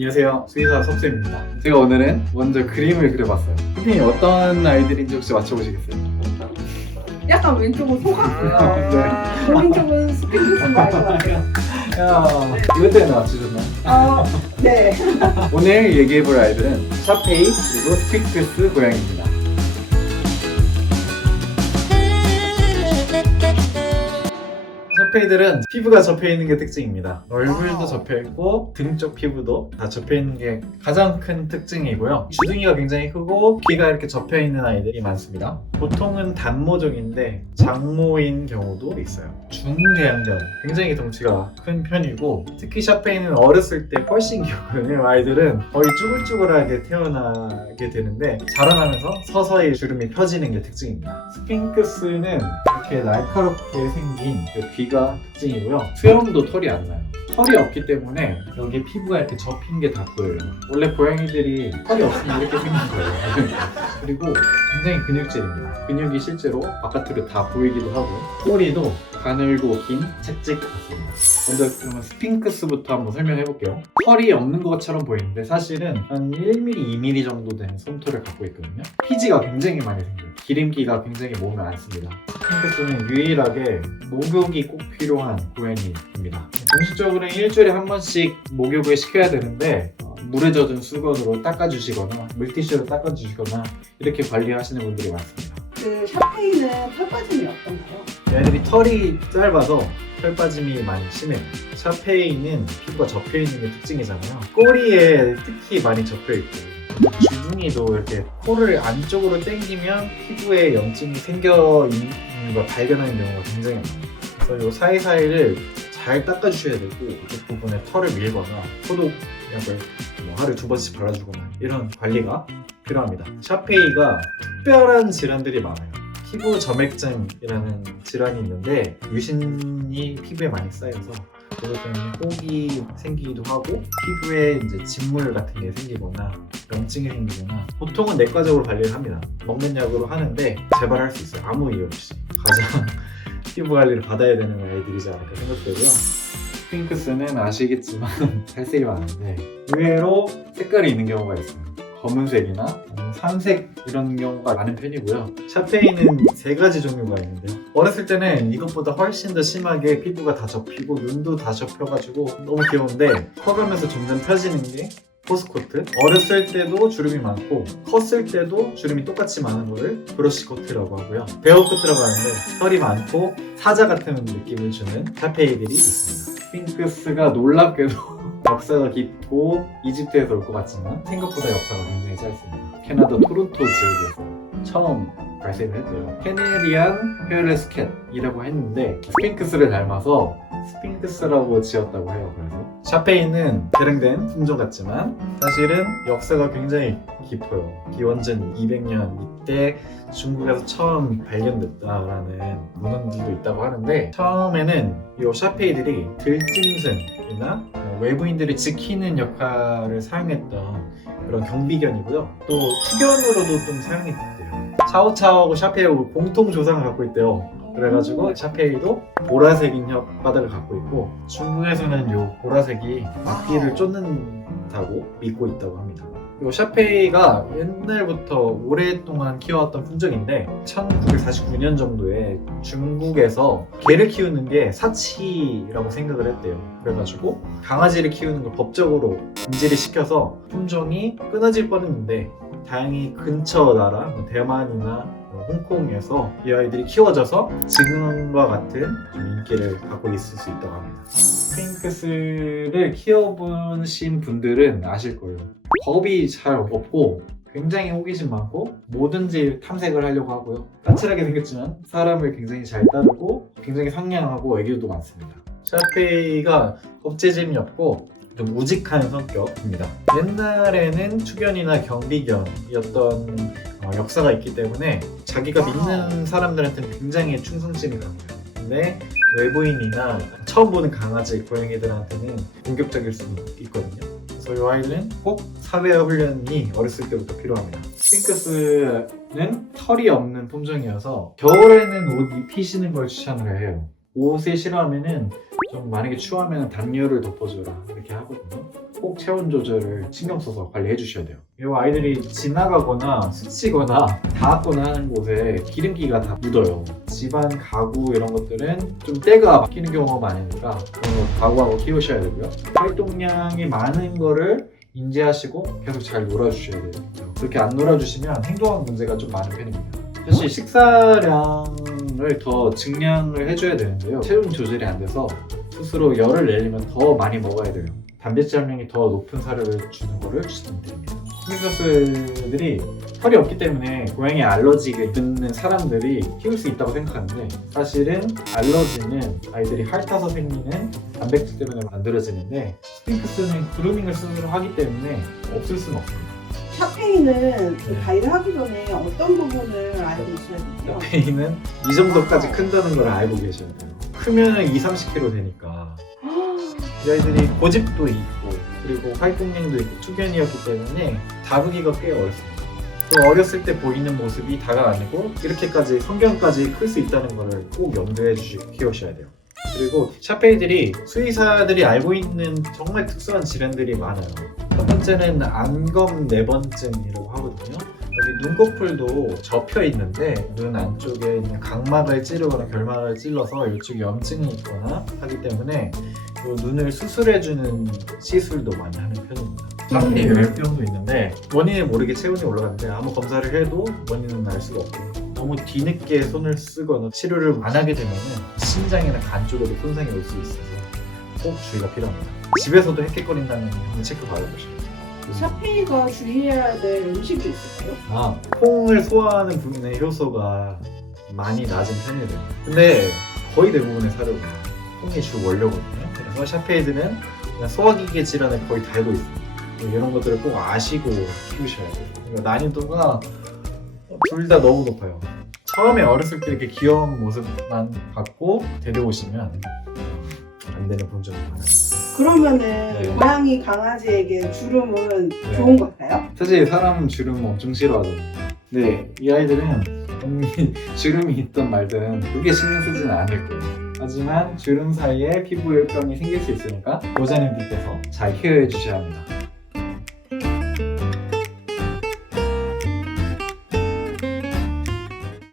안녕하세요. 수의사 석수입니다. 제가 오늘은 먼저 그림을 그려봤어요. 선생님이 어떤 아이들인지 혹시 맞춰보시겠어요? 약간 왼쪽은 속았고요. 네. 오른쪽은 스피드스인 거 알 것 같아요. 야, 이것 때문에 맞추셨나요? 네. 오늘 얘기해볼 아이들은 샤페이 그리고 스핑크스 고양이입니다. 샤페이들은 피부가 접혀있는 게 특징입니다. 얼굴도 접혀있고 등 쪽 피부도 다 접혀있는 게 가장 큰 특징이고요. 주둥이가 굉장히 크고 귀가 이렇게 접혀있는 아이들이 많습니다. 보통은 단모종인데 장모인 경우도 있어요. 중대형견, 굉장히 덩치가 큰 편이고 특히 샤페이는 어렸을 때 훨씬 귀엽거든요. 아이들은 거의 쭈글쭈글하게 태어나게 되는데 자라나면서 서서히 주름이 펴지는 게 특징입니다. 스핑크스는 이렇게 날카롭게 생긴 귀가 특징이고요. 수염도 털이 안 나요. 털이 없기 때문에 여기 피부가 이렇게 접힌 게 다 보여요. 원래 고양이들이 털이 없으면 이렇게 생긴 거예요. 그리고 굉장히 근육질입니다. 근육이 실제로 바깥으로 다 보이기도 하고 꼬리도 가늘고 긴 채찍 같습니다. 먼저 그러면 스핑크스부터 한번 설명해 볼게요. 털이 없는 것처럼 보이는데 사실은 한 1mm, 2mm 정도 되는 솜털을 갖고 있거든요. 피지가 굉장히 많이 생겨요. 기름기가 굉장히 몸에 많습니다. 스핑크스는 유일하게 목욕이 꼭 필요한 고양이입니다. 공식적으로는 일주일에 한 번씩 목욕을 시켜야 되는데 물에 젖은 수건으로 닦아주시거나 물티슈로 닦아주시거나 이렇게 관리하시는 분들이 많습니다. 그 샤페이는 털 빠짐이 어떤가요? 얘네들이 털이 짧아서 털 빠짐이 많이 심해요. 샤페이는 피부가 접혀있는 게 특징이잖아요. 꼬리에 특히 많이 접혀있고 주둥이도 이렇게 코를 안쪽으로 당기면 피부에 염증이 생겨 있는 걸 발견하는 경우가 굉장히 많아요. 그래서 이 사이사이를 잘 닦아주셔야 되고 그 부분에 털을 밀거나 소독약을 하루에 2번씩 발라주거나 이런 관리가 필요합니다. 샤페이가 특별한 질환들이 많아요. 피부 점액증이라는 질환이 있는데 유신이 피부에 많이 쌓여서 그것 때문에 혹이 생기기도 하고 피부에 이제 진물 같은 게 생기거나 염증이 생기거나 보통은 내과적으로 관리를 합니다. 먹는 약으로 하는데 재발할 수 있어요. 아무 이유 없이. 가장 피부 관리를 받아야 되는 아이들이지 않을까 생각되고요. 스핑크스는 아시겠지만 탈색이 많은데 의외로 색깔이 있는 경우가 있어요. 검은색이나 산색 이런 경우가 많은 편이고요. 샤페이는 3가지 종류가 있는데요. 어렸을 때는 이것보다 훨씬 더 심하게 피부가 다 접히고 눈도 다 접혀가지고 너무 귀여운데 커가면서 점점 펴지는 게 포스코트. 어렸을 때도 주름이 많고 컸을 때도 주름이 똑같이 많은 거를 브러쉬코트라고 하고요. 베어코트라고 하는데 털이 많고 사자 같은 느낌을 주는 샤페이들이 있습니다. 스핑크스가 놀랍게도 역사가 깊고 이집트에서 올 것 같지만 생각보다 역사가 굉장히 짧습니다. 캐나다 토론토 지역에서 처음 발생을 했대요. 캐네디안 헤어레스 캣이라고 했는데 스핑크스를 닮아서 스핑크스라고 지었다고 해요. 그래서 샤페이는 개량된 품종 같지만 사실은 역사가 굉장히 깊어요. 기원전 200년 이때 중국에서 처음 발견됐다라는 문헌들도 있다고 하는데 처음에는 이 샤페이들이 들짐승이나 외부인들이 지키는 역할을 사용했던 그런 경비견이고요. 또 투견으로도 좀 사용했대요. 차오차오하고 샤페이하고 공통 조상을 갖고 있대요. 그래가지고 샤페이도 보라색인 혓바닥을 갖고 있고 중국에서는 이 보라색이 악귀를 쫓는다고 믿고 있다고 합니다. 이 샤페이가 옛날부터 오랫동안 키워왔던 품종인데 1949년 정도에 중국에서 개를 키우는 게 사치라고 생각을 했대요. 그래가지고 강아지를 키우는 걸 법적으로 금지를 시켜서 품종이 끊어질 뻔했는데 다행히 근처 나라 대만이나 홍콩에서 이 아이들이 키워져서 지금과 같은 좀 인기를 갖고 있을 수 있다고 합니다. 스핑크스를 키워보신 분들은 아실 거예요. 겁이 잘 없고 굉장히 호기심 많고 뭐든지 탐색을 하려고 하고요. 까칠하게 생겼지만 사람을 굉장히 잘 따르고 굉장히 상냥하고 애교도 많습니다. 샤페이가 겁재짐이 없고 좀 우직한 성격입니다. 옛날에는 투견이나 경비견이었던 역사가 있기 때문에 자기가 믿는 사람들한테는 굉장히 충성심이 강해요. 근데 외부인이나 처음 보는 강아지, 고양이들한테는 공격적일 수 있거든요. 그래서 이 아이들은 꼭 사회화 훈련이 어렸을 때부터 필요합니다. 스핑크스는 털이 없는 품종이어서 겨울에는 옷 입히시는 걸 추천을 해요. 옷을 싫어하면은 좀 만약에 추워하면 담요를 덮어줘라 이렇게 하거든요. 꼭 체온 조절을 신경 써서 관리해 주셔야 돼요. 이 아이들이 지나가거나 스치거나 닿았거나 하는 곳에 기름기가 다 묻어요. 집안 가구 이런 것들은 좀 때가 바뀌는 경우가 많으니까 그런 거 각오하고 키우셔야 되고요. 활동량이 많은 거를 인지하시고 계속 잘 놀아주셔야 돼요. 그렇게 안 놀아주시면 행동학 문제가 좀 많은 편입니다. 사실 식사량을 더 증량을 해줘야 되는데요. 체중 조절이 안 돼서 스스로 열을 내려면 더 많이 먹어야 돼요. 단백질 함량이 더 높은 사료를 주는 거를 추천드립니다. 스핑크스들이 털이 없기 때문에 고양이 알러지가 있는 사람들이 키울 수 있다고 생각하는데 사실은 알러지는 아이들이 핥아서 생기는 단백질 때문에 만들어지는데 스핑크스는 그루밍을 스스로 하기 때문에 없을 수는 없습니다. 샤페이는 그 관리를 하기 전에 어떤 부분을 알고 있어야 되죠? 페이는 이 정도까지 큰다는 걸 알고 계셔야 돼요. 크면은 20-30kg 되니까 이 아이들이 고집도 있고 그리고 활동량도 있고 투견이었기 때문에 다루기가 꽤 어렵습니다. 또 어렸을 때 보이는 모습이 다가 아니고 이렇게까지 성견까지 클 수 있다는 것을 꼭 염두해 주시고 키우셔야 돼요. 그리고 샤페이들이 수의사들이 알고 있는 정말 특수한 질환들이 많아요. 첫 번째는 안검내번증이라고 하거든요. 여기 눈꺼풀도 접혀 있는데 눈 안쪽에 있는 각막을 찌르거나 결막을 찔러서 이쪽에 염증이 있거나 하기 때문에 또 눈을 수술해주는 시술도 많이 하는 편입니다. 샤페이 열병도 있는데 원인을 모르게 체온이 올라가는데 아무 검사를 해도 원인은 알 수가 없고 너무 뒤늦게 손을 쓰거나 치료를 안 하게 되면 신장이나 간 쪽에도 손상이 올 수 있어서 꼭 주의가 필요합니다. 집에서도 헥헥거린다면 한번 체크 받아보시면 돼요. 샤페이가 주의해야 될 음식이 있을까요? 콩을 소화하는 부분의 효소가 많이 낮은 편이래요. 근데 거의 대부분의 사료가 콩이 주 원료거든요. 그래서 샤페이들은 그냥 소화기계 질환을 거의 다 알고 있습니다. 이런 것들을 꼭 아시고 키우셔야 돼요. 그러니까 난이도가 둘 다 너무 높아요. 처음에 어렸을 때 이렇게 귀여운 모습만 갖고 데려오시면 안 되는 본점이 많아요. 그러면은 네. 고양이 강아지에게 주름은 네. 좋은 걸까요? 사실 사람은 주름 엄청 싫어하거든요. 네, 이 아이들은 주름이 있던 말든 그게 신경 쓰지는 않을 거예요. 하지만 주름 사이에 피부 열병이 생길 수 있으니까 보호자님들께서 잘 케어해 주셔야 합니다.